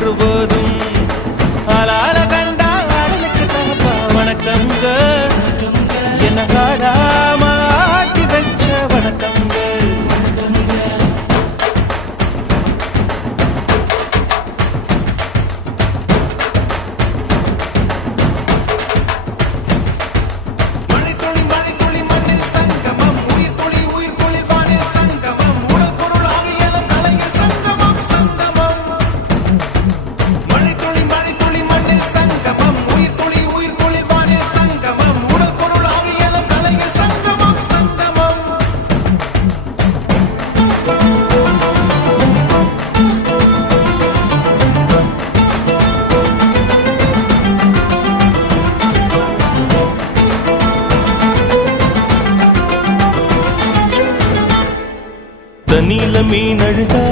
வருவதும் ஆளால கண்டா ஆளுக்கு தகப்பா வணக்கங்க என்ன காடாம ஆட்டி வச்ச வணக்கங்க தண்ணில மீன் அழுதா